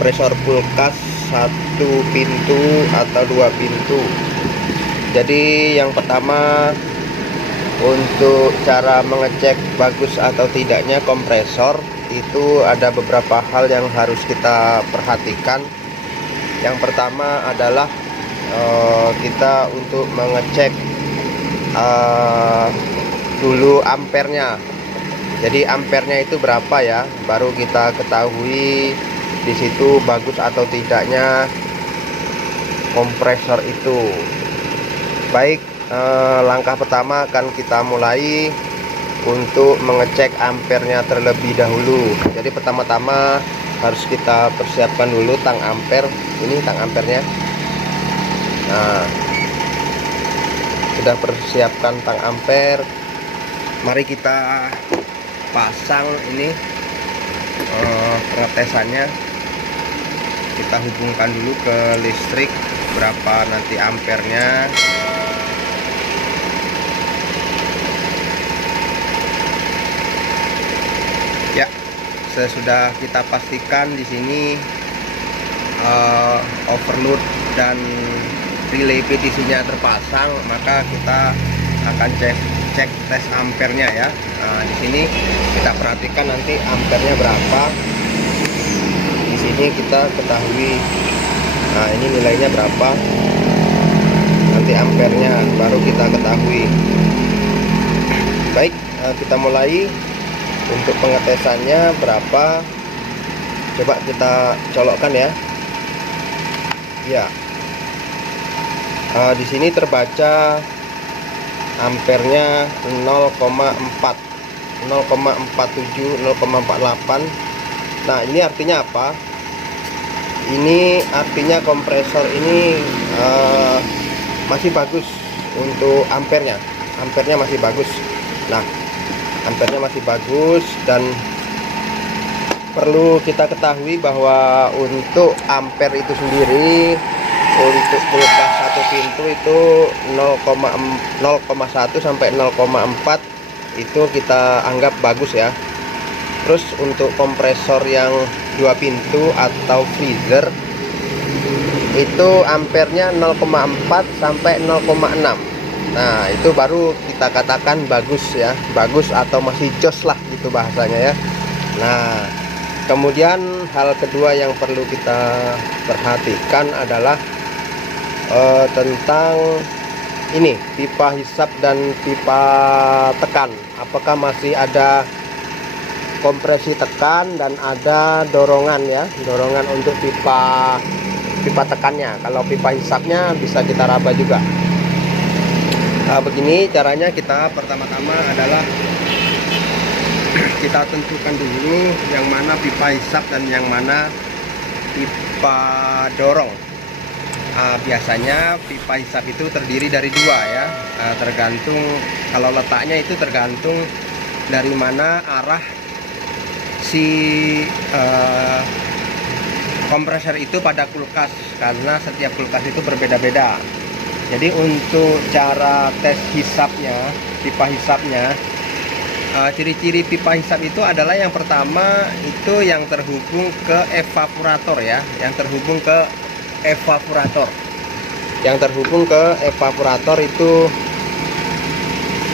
kompresor kulkas satu pintu atau dua pintu. Jadi yang pertama, untuk cara mengecek bagus atau tidaknya kompresor itu ada beberapa hal yang harus kita perhatikan. Yang pertama adalah kita untuk mengecek dulu ampernya. Jadi ampernya itu berapa ya, baru kita ketahui di situ bagus atau tidaknya kompresor itu. Baik, langkah pertama akan kita mulai untuk mengecek ampernya terlebih dahulu. Jadi pertama-tama harus kita persiapkan dulu tang amper. Ini tang ampernya. Nah, sudah persiapkan tang amper. Mari kita pasang ini pengetesannya. Kita hubungkan dulu ke listrik berapa nanti ampernya. Ya, sesudah kita pastikan di sini overload dan relay PTC-nya terpasang, maka kita akan cek tes ampernya ya. Nah, di sini kita perhatikan nanti ampernya berapa. Di sini kita ketahui. Nah, ini nilainya berapa. Nanti ampernya baru kita ketahui. Baik, kita mulai. Untuk pengetesannya berapa? Coba kita colokkan ya. Ya. Di sini terbaca ampernya 0,4, 0,47, 0,48. Nah, ini artinya apa? Ini artinya kompresor ini masih bagus untuk ampernya. Ampernya masih bagus. Nah, ampernya masih bagus, dan perlu kita ketahui bahwa untuk ampere itu sendiri untuk kulkas satu pintu itu 0,1 sampai 0,4 itu kita anggap bagus ya. Terus untuk kompresor yang dua pintu atau freezer itu ampernya 0,4 sampai 0,6. Nah, itu baru kita katakan bagus ya, bagus atau masih jos lah gitu bahasanya ya. Nah, kemudian hal kedua yang perlu kita perhatikan adalah tentang ini pipa hisap dan pipa tekan. Apakah masih ada kompresi tekan dan ada dorongan ya, dorongan untuk pipa tekannya. Kalau pipa hisapnya bisa kita raba juga. Nah, begini caranya. Kita pertama-tama adalah kita tentukan dulu yang mana pipa hisap dan yang mana pipa dorong. Biasanya pipa hisap itu terdiri dari dua ya, tergantung, kalau letaknya itu tergantung dari mana arah si kompresor itu pada kulkas, karena setiap kulkas itu berbeda-beda. Jadi untuk cara tes hisapnya, pipa hisapnya, ciri-ciri pipa hisap itu adalah yang pertama itu yang terhubung ke evaporator ya, yang terhubung ke evaporator. Yang terhubung ke evaporator itu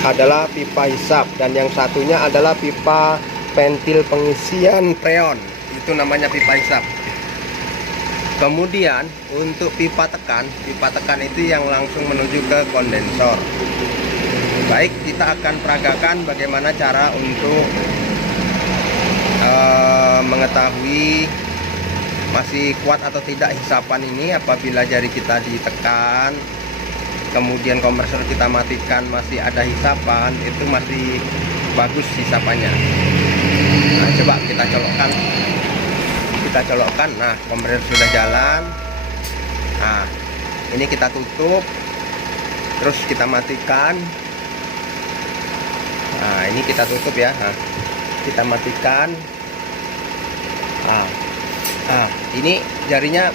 adalah pipa hisap, dan yang satunya adalah pipa ventil pengisian freon, itu namanya pipa hisap. Kemudian untuk pipa tekan itu yang langsung menuju ke kondensor. Baik, kita akan peragakan bagaimana cara untuk mengetahui masih kuat atau tidak hisapan ini. Apabila jari kita ditekan, kemudian kompresor kita matikan, masih ada hisapan, itu masih bagus hisapannya. Nah, coba kita colokkan. Nah, kompresor sudah jalan. Nah, ini kita tutup, terus kita matikan. Nah, ini kita tutup ya. Nah, kita matikan. Nah, ini jarinya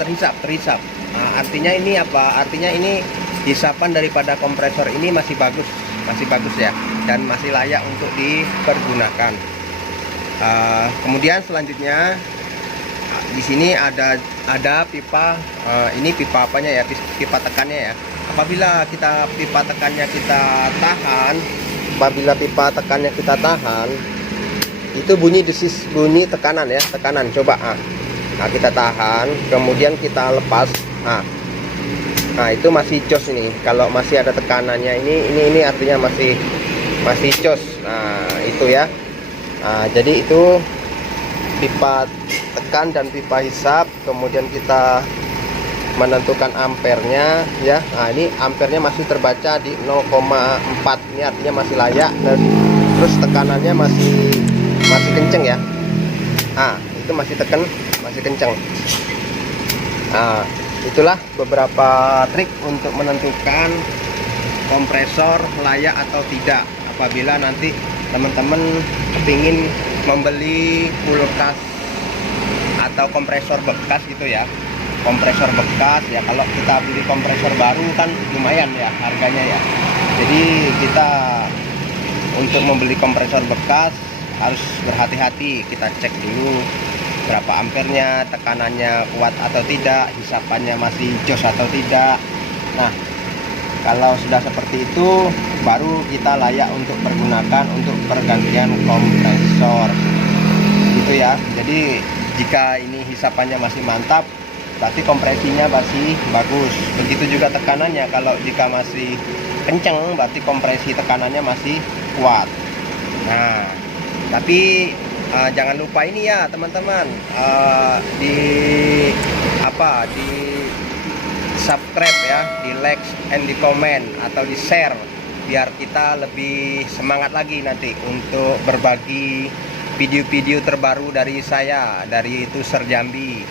terhisap. Nah, artinya ini apa? Artinya ini hisapan daripada kompresor ini masih bagus ya, dan masih layak untuk dipergunakan. Kemudian selanjutnya Di sini ada pipa, ini pipa apanya ya, pipa tekannya ya. Apabila pipa tekannya kita tahan, itu bunyi desis, bunyi tekanan ya, tekanan. Coba nah kita tahan, kemudian kita lepas. Nah itu masih jos ini. Kalau masih ada tekanannya, ini artinya masih jos. Nah itu ya. Nah, jadi itu pipa tekan dan pipa hisap. Kemudian kita menentukan ampernya ya. Nah ini ampernya masih terbaca di 0,4, ini artinya masih layak. Dan terus tekanannya masih kenceng ya. Nah itu masih kenceng. Nah itulah beberapa trik untuk menentukan kompresor layak atau tidak apabila nanti teman-teman kepingin membeli kulkas atau kompresor bekas gitu ya. Kompresor bekas ya, kalau kita beli kompresor baru kan lumayan ya harganya ya. Jadi kita untuk membeli kompresor bekas harus berhati-hati, kita cek dulu berapa ampernya, tekanannya kuat atau tidak, hisapannya masih jos atau tidak. Nah kalau sudah seperti itu baru kita layak untuk pergunakan untuk pergantian kompresor gitu ya. Jadi jika ini hisapannya masih mantap, berarti kompresinya masih bagus. Begitu juga tekanannya, kalau jika masih kenceng berarti kompresi tekanannya masih kuat. Nah tapi jangan lupa ini ya teman-teman, di subscribe ya, di like and di komen atau di share biar kita lebih semangat lagi nanti untuk berbagi video-video terbaru dari saya, dari Tuser Jambi.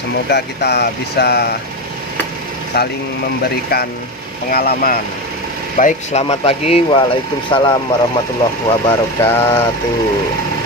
Semoga kita bisa saling memberikan pengalaman. Baik, selamat pagi. Waalaikumsalam warahmatullahi wabarakatuh.